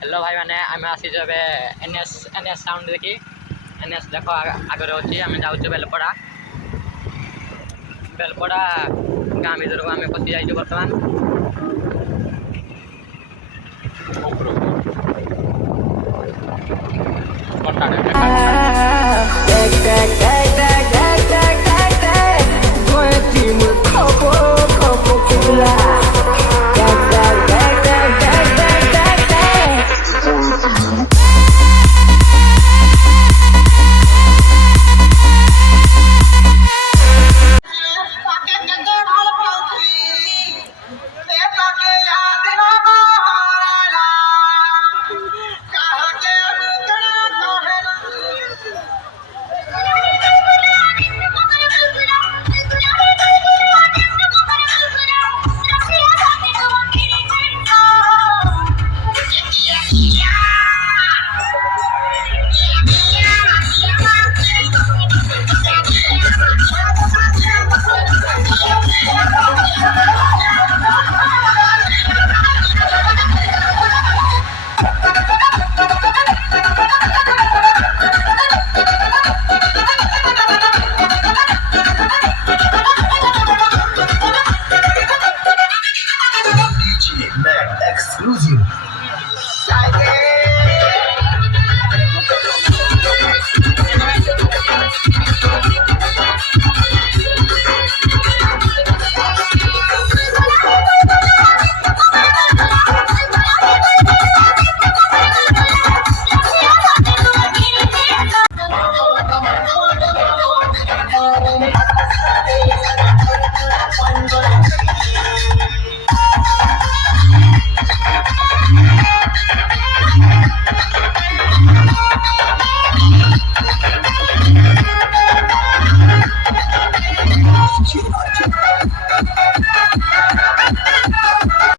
hello भाई मैंने आम आसी एनएस एनएस साउंड देखी एनएस देख आगे अच्छी आम जाऊँ बेलपड़ा बेलपड़ा गाँ भर को आम पशि जाइए बर्तमान